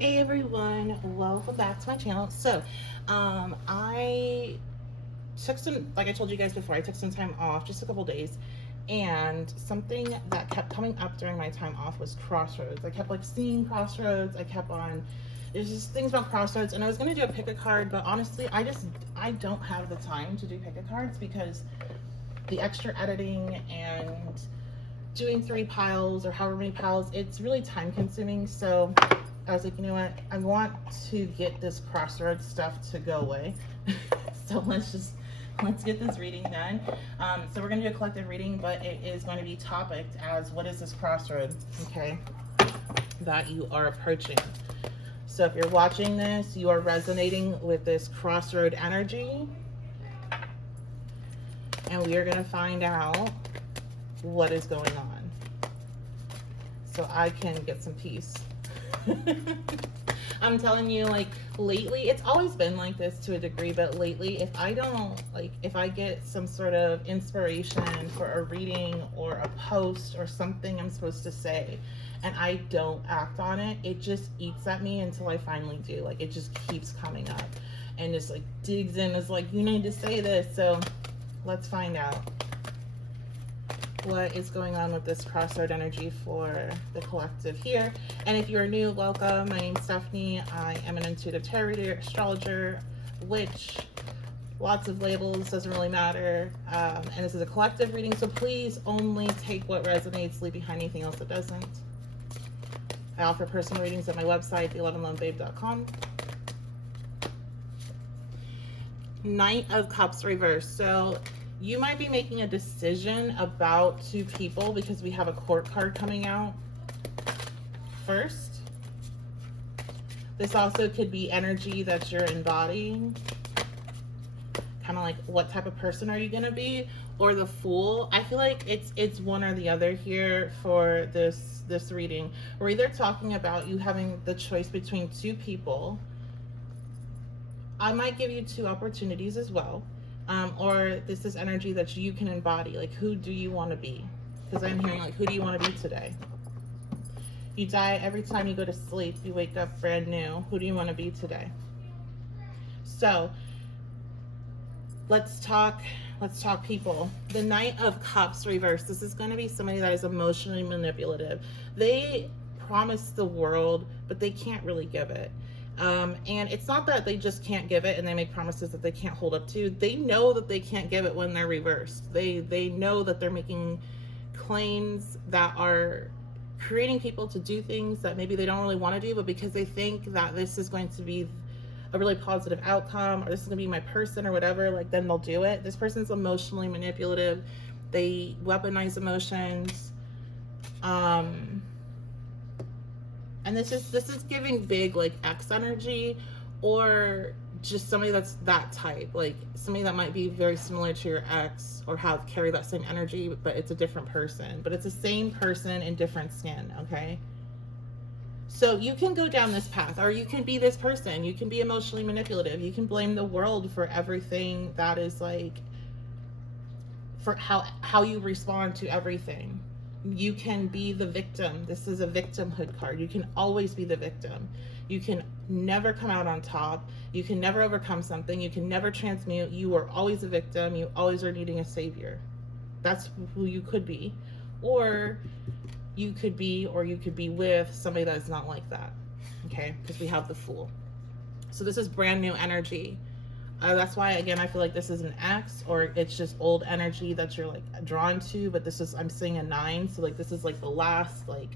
Hey everyone, welcome back to my channel. So, I took some, like I told you guys before, I took some time off, just a couple days, and something that kept coming up during my time off was crossroads. I kept like seeing crossroads. I kept on, there's just things about crossroads, and I was gonna do a pick a card, but honestly, I don't have the time to do pick a cards because the extra editing and doing 3 piles or however many piles, it's really time consuming. So I was like, you know what? I want to get this crossroads stuff to go away. So let's get this reading done. So we're gonna do a collective reading, but it is going to be topicked as what is this crossroad, okay, that you are approaching. So if you're watching this, you are resonating with this crossroad energy, and we are gonna find out what is going on so I can get some peace. I'm telling you, like lately, it's always been like this to a degree, but lately, if I get some sort of inspiration for a reading or a post or something I'm supposed to say, and I don't act on it, it just eats at me until I finally do. Like, it just keeps coming up and just like digs in. It's like, you need to say this. So let's find out what is going on with this crossroad energy for the collective here. And if you're new, welcome. My name's Stephanie. I am an intuitive tarot reader, astrologer, witch, lots of labels, doesn't really matter. And this is a collective reading, so please only take what resonates, leave behind anything else that doesn't. I offer personal readings at my website, the11lonebabe.com. Knight of Cups reversed. So you might be making a decision about 2 people because we have a court card coming out first. This also could be energy that you're embodying. Kind of like, what type of person are you going to be? Or the Fool. I feel like it's one or the other here for this reading. We're either talking about you having the choice between 2 people. I might give you 2 opportunities as well. Or this is energy that you can embody. Like, who do you want to be? Because I'm hearing, like, who do you want to be today? You die every time you go to sleep. You wake up brand new. Who do you want to be today? So let's talk people. The Knight of Cups reversed. This is going to be somebody that is emotionally manipulative. They promise the world, but they can't really give it. And it's not that they just can't give it and they make promises that they can't hold up to. They know that they can't give it when they're reversed. They know that they're making claims that are creating people to do things that maybe they don't really want to do, but because they think that this is going to be a really positive outcome, or this is going to be my person or whatever, like, then they'll do it. This person's emotionally manipulative. They weaponize emotions. And this is giving big, like, X energy, or just somebody that's that type, like somebody that might be very similar to your ex or carry that same energy, but it's a different person, but it's the same person in different skin. Okay, so you can go down this path, or you can be this person. You can be emotionally manipulative. You can blame the world for everything that is, like, for how you respond to everything. You can be the victim. This is a victimhood card. You can always be the victim. You can never come out on top. You can never overcome something. You can never transmute. You are always a victim. You always are needing a savior. That's who you could be. Or you could be with somebody that is not like that. Okay? Because we have the Fool. So this is brand new energy. That's why, again, I feel like this is an X, or it's just old energy that you're, like, drawn to. But this is, I'm seeing a 9, so, like, this is like the last, like,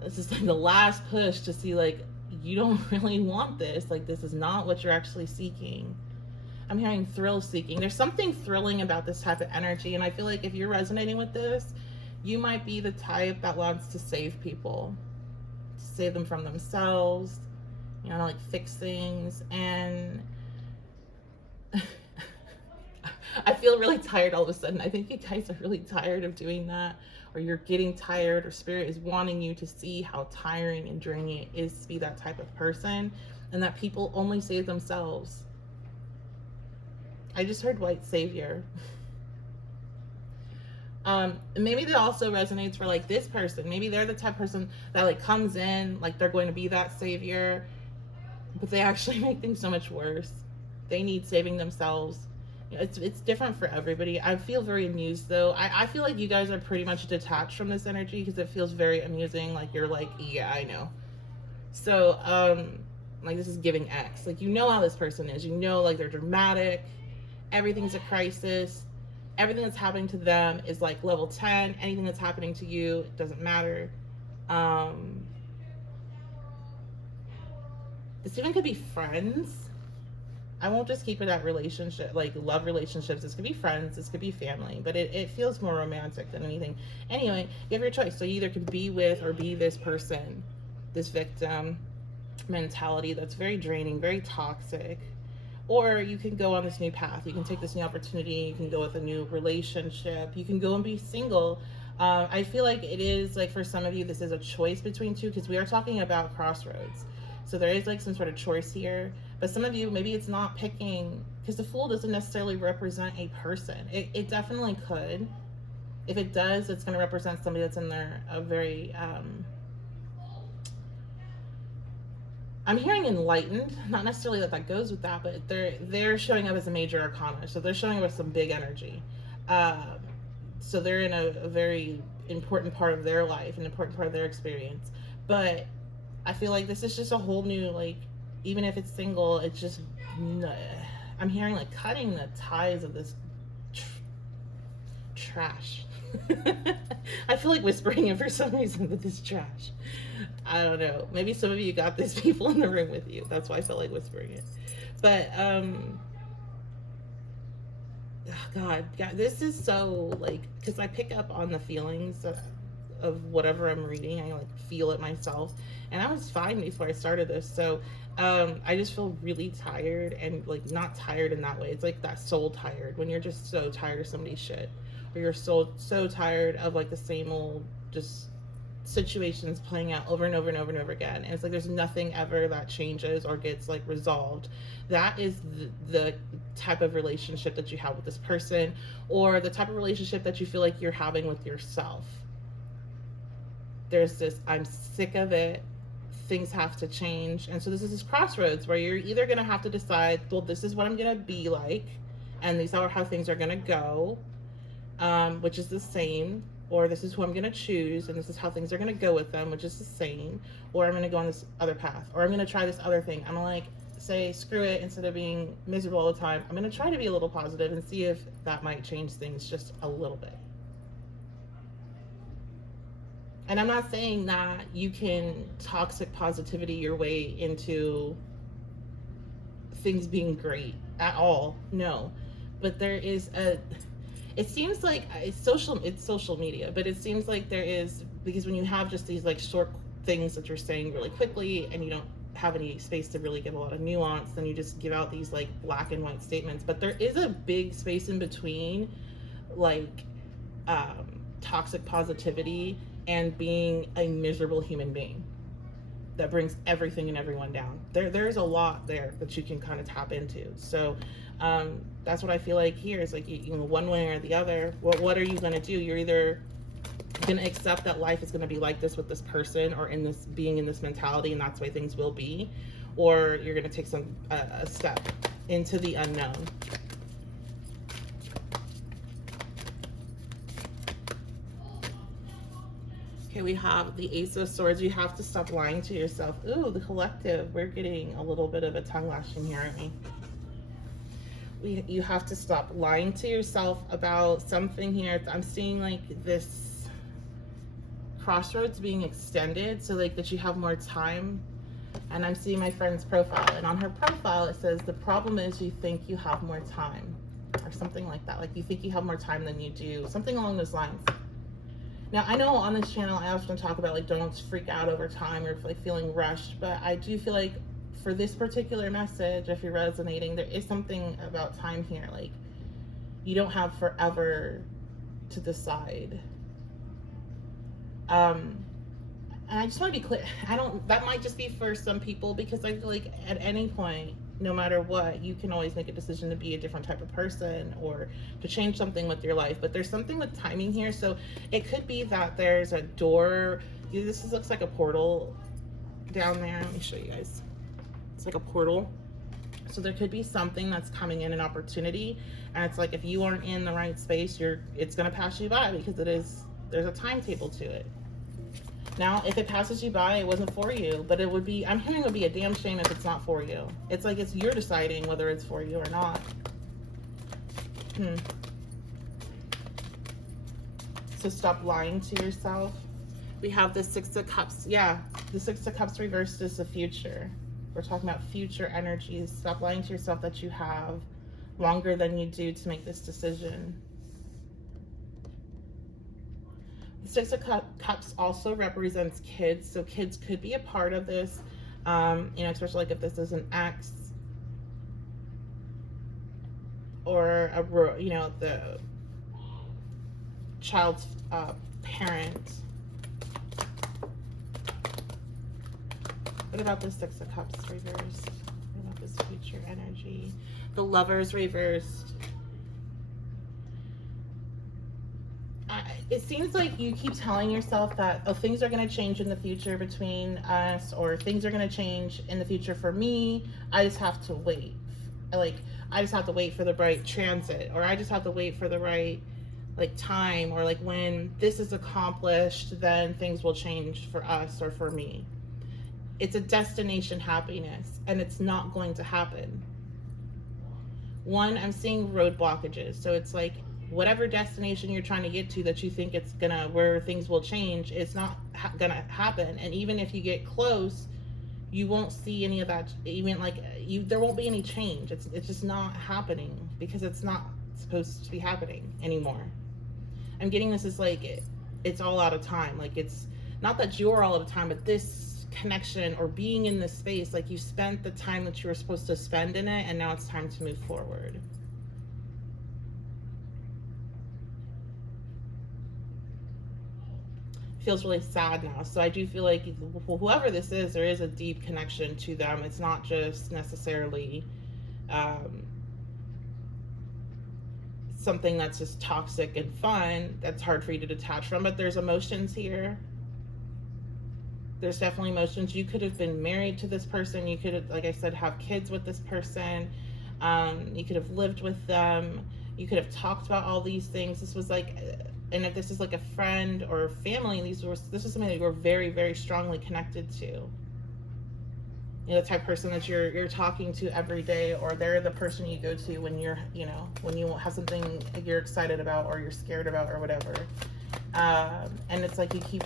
this is like the last push to see, like, you don't really want this. Like, this is not what you're actually seeking. I'm hearing thrill seeking. There's something thrilling about this type of energy, and I feel like if you're resonating with this, you might be the type that wants to save people, to save them from themselves, you know, like, fix things. And I feel really tired all of a sudden. I think you guys are really tired of doing that, or you're getting tired, or spirit is wanting you to see how tiring and draining it is to be that type of person, and that people only save themselves. I just heard white savior. Maybe that also resonates for like this person. Maybe they're the type of person that like comes in like they're going to be that savior, but they actually make things so much worse. They need saving themselves. It's different for everybody. I feel very amused though. I feel like you guys are pretty much detached from this energy because it feels very amusing. Like you're like, yeah, I know. So like this is giving X. Like you know how this person is. You know like they're dramatic. Everything's a crisis. Everything that's happening to them is like level 10. Anything that's happening to you, it doesn't matter. Um, this even could be friends. I won't just keep it at relationship, like love relationships. This could be friends, this could be family, but it feels more romantic than anything. Anyway, you have your choice. So you either can be with or be this person, this victim mentality that's very draining, very toxic. Or you can go on this new path. You can take this new opportunity. You can go with a new relationship. You can go and be single. I feel like it is like for some of you, this is a choice between two because we are talking about crossroads. So there is like some sort of choice here. But some of you, maybe it's not picking because the Fool doesn't necessarily represent a person. It definitely could. If it does, it's going to represent somebody that's in there a very I'm hearing enlightened, not necessarily that goes with that, but they're showing up as a major arcana, so they're showing up with some big energy. So they're in a very important part of their life, an important part of their experience. But I feel like this is just a whole new, like, even if it's single, it's just, I'm hearing like cutting the ties of this trash. I feel like whispering it for some reason, but this trash. I don't know. Maybe some of you got these people in the room with you. That's why I felt like whispering it. But God, this is so like because I pick up on the feelings of whatever I'm reading. I like feel it myself, and I was fine before I started this. So I just feel really tired and like not tired in that way. It's like that soul tired when you're just so tired of somebody's shit, or you're so tired of like the same old just situations playing out over and over and over and over again, and it's like there's nothing ever that changes or gets like resolved. That is the type of relationship that you have with this person, or the type of relationship that you feel like you're having with yourself. There's this, I'm sick of it, things have to change. And so this is this crossroads where you're either going to have to decide, well, this is what I'm going to be like, and these are how things are going to go, which is the same, or this is who I'm going to choose, and this is how things are going to go with them, which is the same, or I'm going to go on this other path, or I'm going to try this other thing. I'm going to like say, screw it, instead of being miserable all the time, I'm going to try to be a little positive and see if that might change things just a little bit. And I'm not saying that you can toxic positivity your way into things being great at all. No. But there is it seems like it's social media, but it seems like there is, because when you have just these like short things that you're saying really quickly and you don't have any space to really give a lot of nuance, then you just give out these like black and white statements. But there is a big space in between like toxic positivity and being a miserable human being that brings everything and everyone down. There's a lot there that you can kind of tap into. So that's what I feel like here is like, you know, one way or the other. What are you going to do? You're either going to accept that life is going to be like this with this person, or in this being in this mentality, and that's the way things will be, or you're going to take a step into the unknown. Okay, we have the Ace of Swords. You have to stop lying to yourself. Ooh, the Collective. We're getting a little bit of a tongue lashing here, aren't we? You have to stop lying to yourself about something here. I'm seeing like this crossroads being extended, so like that you have more time. And I'm seeing my friend's profile, and on her profile it says, the problem is you think you have more time, or something like that. Like you think you have more time than you do, something along those lines. Now, I know on this channel, I often talk about like, don't freak out over time or like feeling rushed, but I do feel like for this particular message, if you're resonating, there is something about time here. Like you don't have forever to decide. And I just want to be clear. That might just be for some people, because I feel like at any point no matter what, you can always make a decision to be a different type of person or to change something with your life. But there's something with timing here. So it could be that there's a door. Looks like a portal down there. Let me show you guys. It's like a portal. So there could be something that's coming in, an opportunity, and it's like if you aren't in the right space, it's going to pass you by, because there's a timetable to it. Now, if it passes you by, it wasn't for you, but it would be, I'm hearing it would be a damn shame if it's not for you. It's like you're deciding whether it's for you or not. So stop lying to yourself. We have the Six of Cups. Yeah, the Six of Cups reversed is the future. We're talking about future energies. Stop lying to yourself that you have longer than you do to make this decision. The Six of Cups also represents kids, so kids could be a part of this, especially like if this is an ex or the child's parent. What about the Six of Cups reversed? What about this future energy? The Lovers reversed. It seems like you keep telling yourself that, oh, things are going to change in the future between us, or things are going to change in the future for me. I just have to wait. I just have to wait for the right transit, or I just have to wait for the right time, or when this is accomplished, then things will change for us or for me. It's a destination happiness, and it's not going to happen. One, I'm seeing road blockages. So it's like whatever destination you're trying to get to that you think where things will change, it's not gonna happen. And even if you get close, you won't see any of that. Even there won't be any change. It's just not happening, because it's not supposed to be happening anymore. I'm getting this as it's all out of time. It's not that you're all out of time, but this connection or being in this space, you spent the time that you were supposed to spend in it, and now it's time to move forward. Feels really sad now. So I do feel like whoever this is, there is a deep connection to them. It's not just necessarily something that's just toxic and fun that's hard for you to detach from, but there's emotions here. There's definitely emotions. You could have been married to this person. You could have, like I said, have kids with this person. You could have lived with them. You could have talked about all these things. This was and if this is a friend or family, this is something that you were very, very strongly connected to. The type of person that you're talking to every day, or they're the person you go to when when you have something you're excited about or you're scared about or whatever. And it's you keep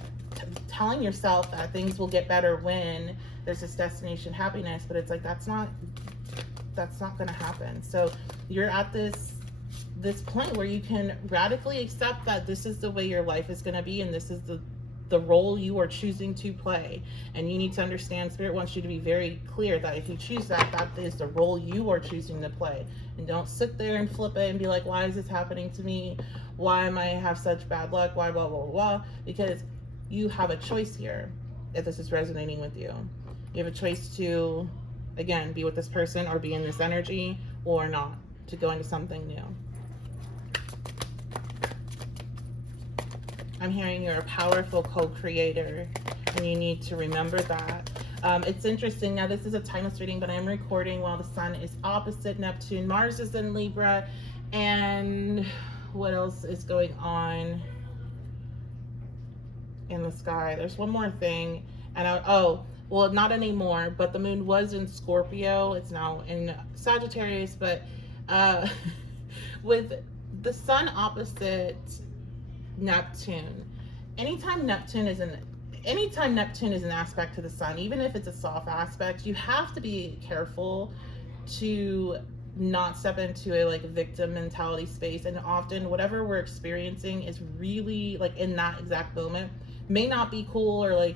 telling yourself that things will get better when there's this destination happiness, but it's that's not going to happen. So you're at this point where you can radically accept that this is the way your life is going to be, and this is the role you are choosing to play. And you need to understand, Spirit wants you to be very clear that if you choose that is the role you are choosing to play. And don't sit there and flip it and be like, why is this happening to me? Why am I have such bad luck? Why blah, blah, blah? Because you have a choice here, if this is resonating with you. You have a choice to, again, be with this person or be in this energy, or not, to go into something new. I'm hearing you're a powerful co-creator, and you need to remember that. It's interesting. Now, this is a timeless reading, but I'm recording while the sun is opposite Neptune. Mars is in Libra, and what else is going on in the sky? There's one more thing, and well, not anymore, but the moon was in Scorpio. It's now in Sagittarius, but with the sun opposite Neptune, anytime Neptune is an aspect to the sun, even if it's a soft aspect, you have to be careful to not step into a victim mentality space. And often whatever we're experiencing is really in that exact moment may not be cool or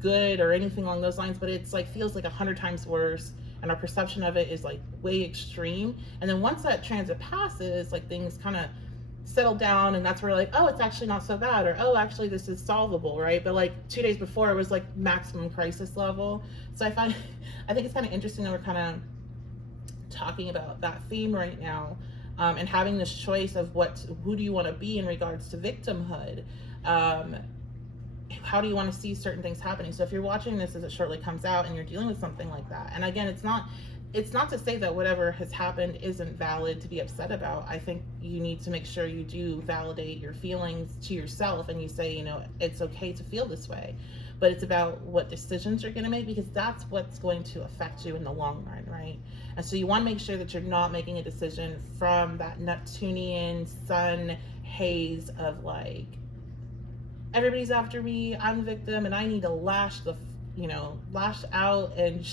good or anything along those lines, but it's feels 100 times worse, and our perception of it is way extreme. And then once that transit passes, things kind of settle down, and that's where oh, it's actually not so bad, or oh, actually this is solvable, right? But 2 days before, it was maximum crisis level. So I think it's kind of interesting that we're kind of talking about that theme right now, and having this choice of who do you want to be in regards to victimhood. How do you want to see certain things happening? So if you're watching this as it shortly comes out and you're dealing with something like that, and again, it's not to say that whatever has happened isn't valid to be upset about. I think you need to make sure you do validate your feelings to yourself, and you say, you know, it's okay to feel this way, but it's about what decisions you're going to make, because that's what's going to affect you in the long run, right? And so you want to make sure that you're not making a decision from that Neptunian sun haze of like, everybody's after me, I'm the victim, and I need to lash out and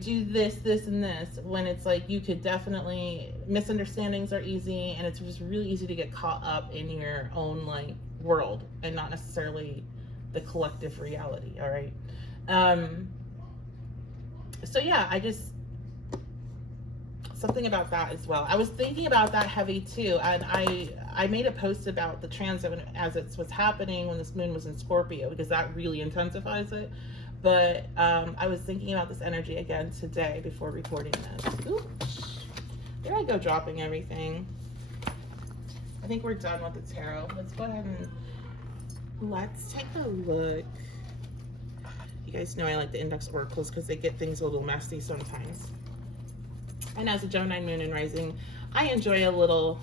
do this and this, when it's like you could definitely, misunderstandings are easy, and it's just really easy to get caught up in your own like world and not necessarily the collective reality. All right. So yeah, something about that as well. I was thinking about that heavy too, and I made a post about the transit as it was happening when this moon was in Scorpio, because that really intensifies it. But I was thinking about this energy again today before recording this. Oops. There I go, dropping everything. I think we're done with the tarot. Let's go ahead and let's take a look. You guys know I like the index oracles because they get things a little messy sometimes. And as a Gemini moon and rising, I enjoy a little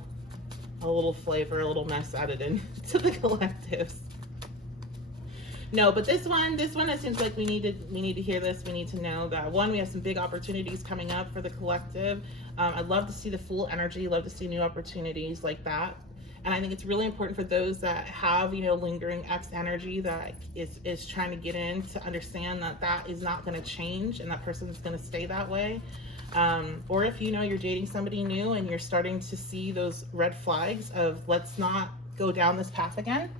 flavor, a little mess added in to the collectives. No, but this one, it seems like we need to hear this. We need to know that, one, we have some big opportunities coming up for the collective. I'd love to see the full energy, love to see new opportunities like that. And I think it's really important for those that have, you know, lingering X energy that is trying to get in, to understand that that is not going to change and that person is going to stay that way. Or if, you know, you're dating somebody new and you're starting to see those red flags of let's not go down this path again,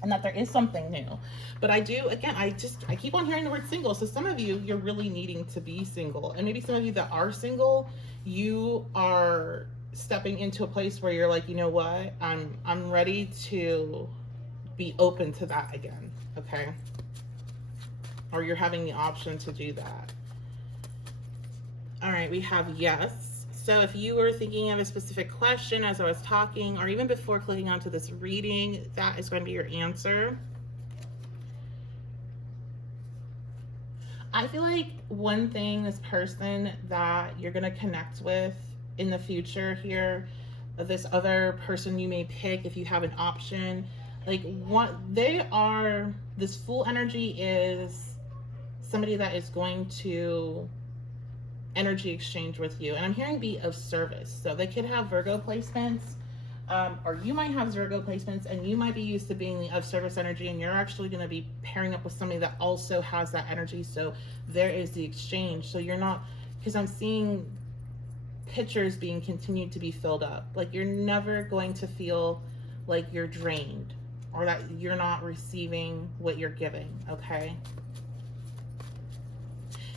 and that there is something new. But I do, again, I keep on hearing the word single. So some of you, you're really needing to be single. And maybe some of you that are single, you are stepping into a place where you're like, you know what, I'm ready to be open to that again, okay? Or you're having the option to do that. All right, we have yes. So if you were thinking of a specific question as I was talking, or even before clicking onto this reading, that is going to be your answer. I feel like one thing, this person that you're going to connect with in the future here, this other person you may pick if you have an option, like this full energy is somebody that is going to energy exchange with you, and I'm hearing be of service. So they could have Virgo placements, or you might have Virgo placements, and you might be used to being the of service energy, and you're actually going to be pairing up with somebody that also has that energy. So there is the exchange. So you're not, because I'm seeing pictures being continued to be filled up. Like you're never going to feel like you're drained or that you're not receiving what you're giving. Okay.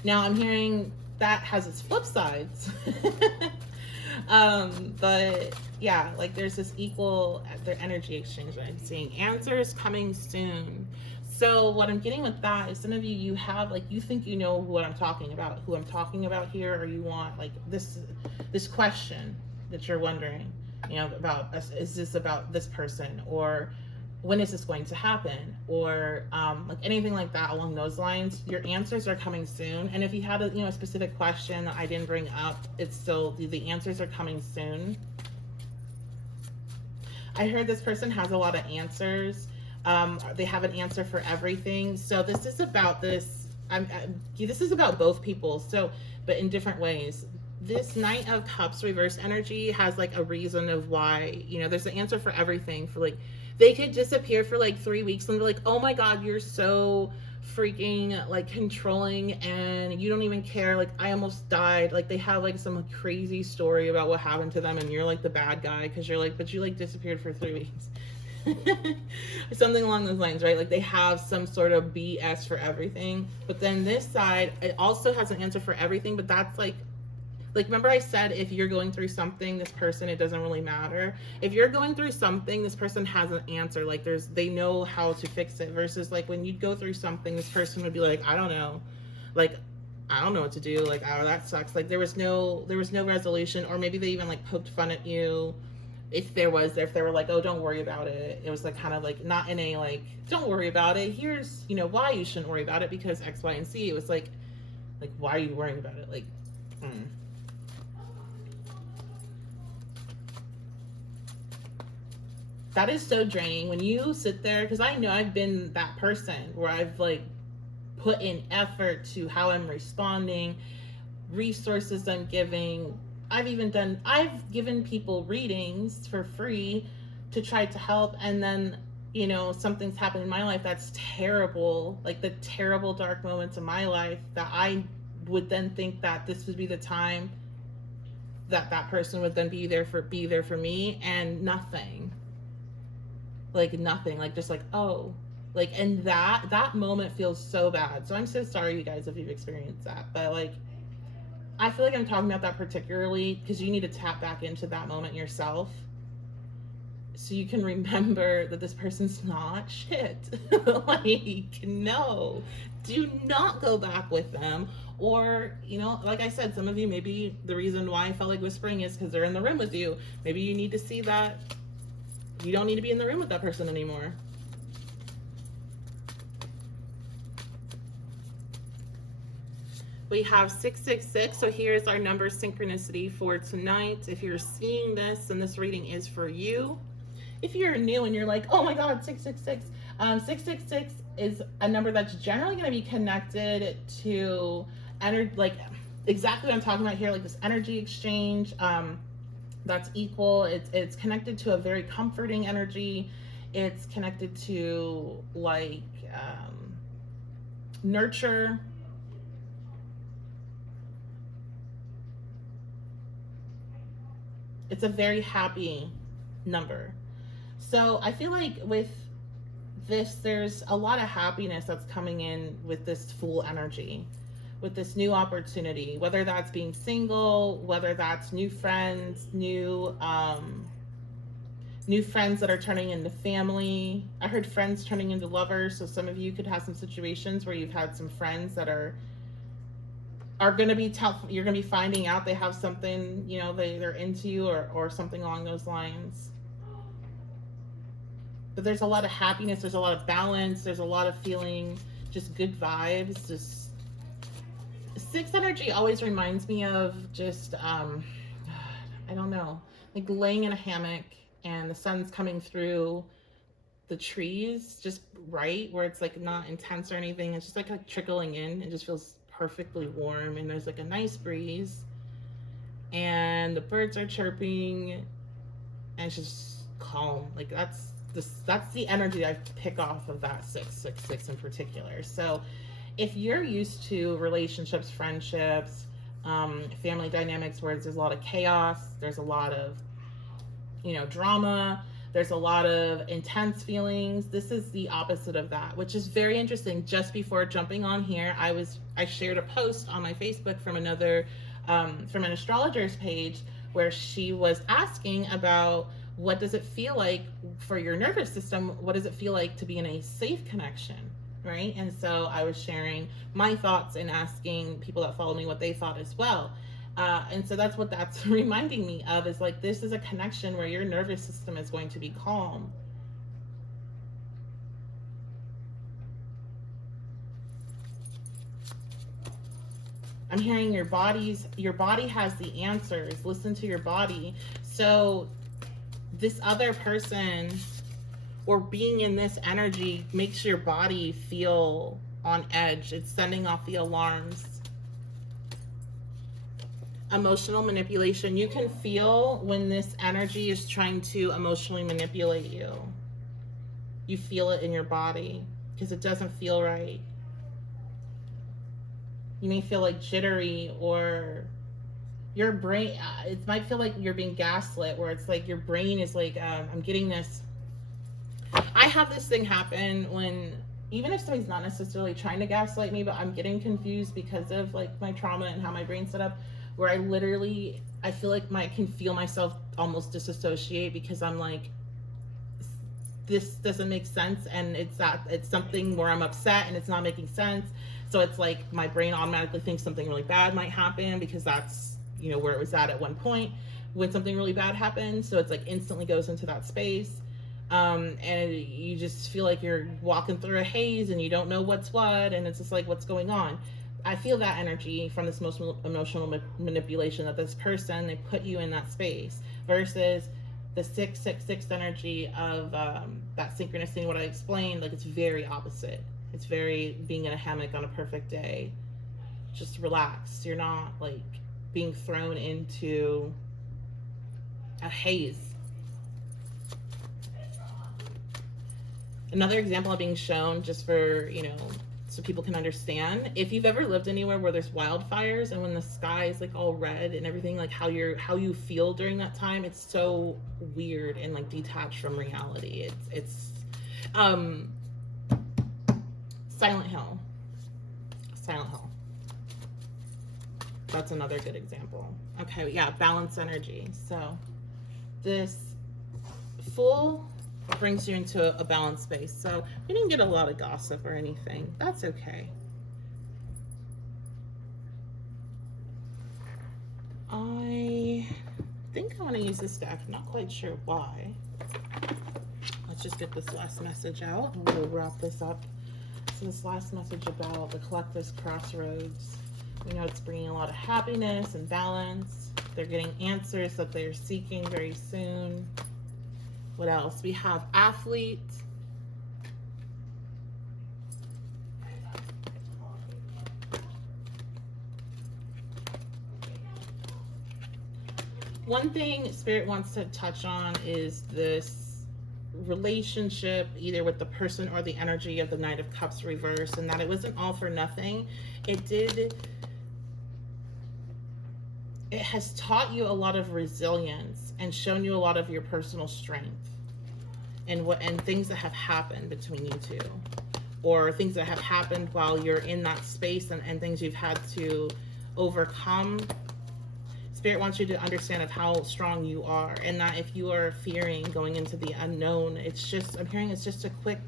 Now I'm hearing that has its flip sides. But yeah, like there's this equal their energy exchange that I'm seeing. Answers coming soon. So what I'm getting with that is some of you have like, you think you know who I'm talking about here, or you want like this question that you're wondering, you know, about, is this about this person, or when is this going to happen, or like anything like that along those lines. Your answers are coming soon. And if you had a specific question that I didn't bring up, it's still the answers are coming soon. I heard this person has a lot of answers. They have an answer for everything. So this is about this is about both people, so but in different ways. This Knight of Cups reverse energy has like a reason of why, there's an answer for everything. For like, they could disappear for like 3 weeks and be like, oh my God, you're so freaking like controlling and you don't even care. Like, I almost died. Like, they have like some crazy story about what happened to them and you're like the bad guy because you're like, but you like disappeared for 3 weeks. Something along those lines, right? Like, they have some sort of BS for everything. But then this side, it also has an answer for everything, but that's like remember I said, if you're going through something, this person, it doesn't really matter. If you're going through something, this person has an answer. Like, they know how to fix it, versus like when you'd go through something, this person would be like, I don't know. Like, I don't know what to do. Like, oh, that sucks. Like, there was no resolution, or maybe they even like poked fun at you. If they were like, oh, don't worry about it. It was like kind of like not in a like, don't worry about it. Here's, why you shouldn't worry about it because X, Y, and Z. It was like why are you worrying about it? Like, that is so draining when you sit there, because I know I've been that person where I've like put in effort to how I'm responding, resources I'm giving. I've given people readings for free to try to help, and then something's happened in my life that's terrible, like the terrible dark moments of my life, that I would then think that this would be the time that person would then be there for me, and nothing, like just like, oh, like, and that moment feels so bad. So I'm so sorry, you guys, if you've experienced that, but like, I feel like I'm talking about that particularly because you need to tap back into that moment yourself so you can remember that this person's not shit. Like, no, do not go back with them. Or, like I said, some of you, maybe the reason why I felt like whispering is because they're in the room with you. Maybe you need to see that you don't need to be in the room with that person anymore. We have 666, so here's our number synchronicity for tonight. If you're seeing this and this reading is for you, if you're new and you're like, oh my God, 666, 666 is a number that's generally going to be connected to energy, like exactly what I'm talking about here, like this energy exchange that's equal. It's connected to a very comforting energy. It's connected to like nurture. It's a very happy number. So I feel like with this, there's a lot of happiness that's coming in with this full energy, with this new opportunity, whether that's being single, whether that's new friends, new friends that are turning into family. I heard friends turning into lovers. So some of you could have some situations where you've had some friends that are going to be tough. You're going to be finding out they have something, they're into you, or something along those lines. But there's a lot of happiness. There's a lot of balance. There's a lot of feeling just good vibes. Just 6 energy always reminds me of just, I don't know, like laying in a hammock and the sun's coming through the trees just right, where it's like not intense or anything. It's just like trickling in. It just feels perfectly warm, and there's like a nice breeze, and the birds are chirping, and it's just calm. Like that's the energy I pick off of that 666 in particular. So if you're used to relationships, friendships, family dynamics where there's a lot of chaos, there's a lot of drama, there's a lot of intense feelings, this is the opposite of that, which is very interesting. Just before jumping on here, I shared a post on my Facebook from from an astrologer's page where she was asking about what does it feel like for your nervous system? What does it feel like to be in a safe connection, right? And so I was sharing my thoughts and asking people that follow me what they thought as well. And so that's what that's reminding me of, is like, this is a connection where your nervous system is going to be calm. I'm hearing your body has the answers. Listen to your body. So this other person or being in this energy makes your body feel on edge. It's sending off the alarms. Emotional manipulation. You can feel when this energy is trying to emotionally manipulate you. You feel it in your body because it doesn't feel right. You may feel like jittery, or your brain, it might feel like you're being gaslit, where it's like your brain is like, I'm getting this. I have this thing happen when, even if somebody's not necessarily trying to gaslight me, but I'm getting confused because of like my trauma and how my brain's set up, where I feel like I can feel myself almost disassociate, because I'm like, this doesn't make sense, and it's something where I'm upset and it's not making sense. So it's like my brain automatically thinks something really bad might happen, because that's, you know, where it was at one point when something really bad happened. So it's like instantly goes into that space. And you just feel like you're walking through a haze and you don't know what's what, and it's just like, what's going on? I feel that energy from this most emotional manipulation, that this person, they put you in that space, versus the 666 energy of that synchronicity. What I explained, like, it's very opposite. It's very being in a hammock on a perfect day, just relaxed. You're not like being thrown into a haze. Another example of being shown, just for, you know, so people can understand, if you've ever lived anywhere where there's wildfires and when the sky is like all red and everything, like how you feel during that time, it's so weird and like detached from reality. It's Silent Hill. That's another good example. Okay, yeah, balance energy. So this Fool brings you into a balanced space. So we didn't get a lot of gossip or anything. That's okay. I think I want to use this deck. Not quite sure why. Let's just get this last message out and we'll wrap this up. So this last message about the collective's crossroads. We know it's bringing a lot of happiness and balance. They're getting answers that they're seeking very soon. What else? We have athlete. One thing Spirit wants to touch on is this relationship, either with the person or the energy of the Knight of Cups reverse, and that it wasn't all for nothing. It has taught you a lot of resilience and shown you a lot of your personal strength, and things that have happened between you two, or things that have happened while you're in that space, and things you've had to overcome. Spirit wants you to understand of how strong you are, and that if you are fearing going into the unknown, it's just, I'm hearing it's just a quick,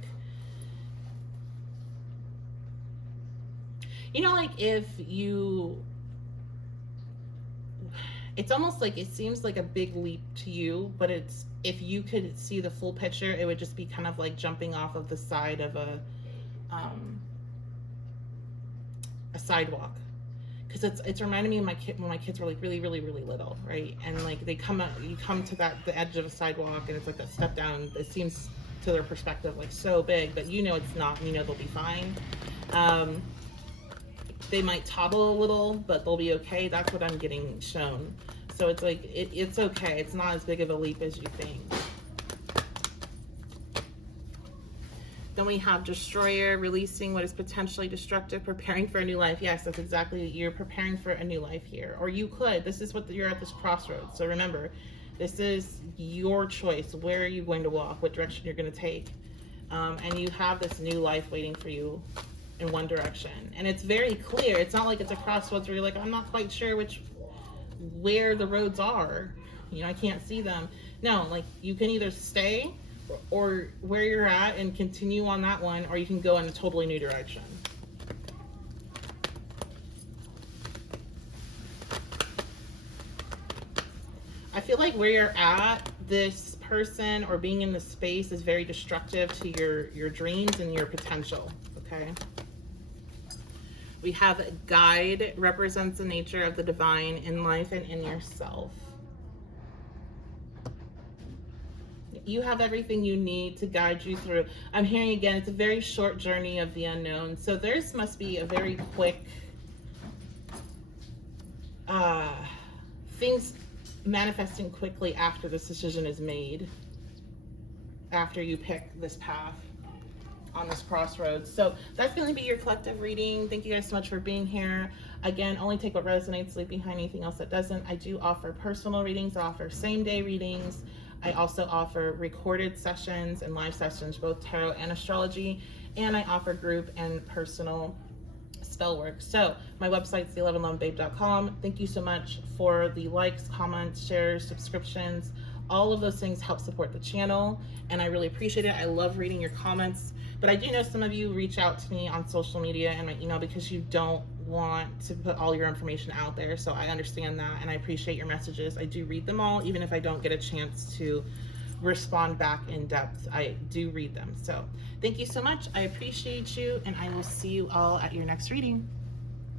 you know, like if you, it's almost like it seems like a big leap to you, but it's, if you could see the full picture, it would just be kind of like jumping off of the side of a sidewalk. Because it's reminding me of when my kids were like really little, right? And like they come up, you come to the edge of a sidewalk, and it's like that step down. It seems to their perspective like so big, but you know it's not. You know they'll be fine. They might topple a little, but they'll be okay. That's what I'm getting shown. So it's like it's okay. It's not as big of a leap as you think. Then we have Destroyer, releasing what is potentially destructive, preparing for a new life. Yes, that's exactly, you're preparing for a new life here. Or you could, this is what, you're at this crossroads. So remember, this is your choice. Where are you going to walk? What direction you're going to take? And you have this new life waiting for you in one direction. And it's very clear. It's not like it's a crossroads where you're like, I'm not quite sure where the roads are. You know, I can't see them. No, like you can either stay or where you're at and continue on that one, or you can go in a totally new direction. I feel like where you're at, this person or being in the space is very destructive to your dreams and your potential, okay? We have guide, represents the nature of the divine in life and in yourself. You have everything you need to guide you through. I'm hearing again, it's a very short journey of the unknown. So theirs must be a very quick, things manifesting quickly after this decision is made, after you pick this path on this crossroads. So that's going to be your collective reading. Thank you guys so much for being here. Again, only take what resonates, leave behind anything else that doesn't. I do offer personal readings. I offer same-day readings. I also offer recorded sessions and live sessions, both tarot and astrology, and I offer group and personal spell work. So my website's the1111babe.com. Thank you so much for the likes, comments, shares, subscriptions, All of those things help support the channel, and I really appreciate it. I love reading your comments, but I do know some of you reach out to me on social media and my email because you don't want to put all your information out there. So I understand that, and I appreciate your messages. I do read them all, even if I don't get a chance to respond back in depth. I do read them. So thank you so much. I appreciate you, and I will see you all at your next reading.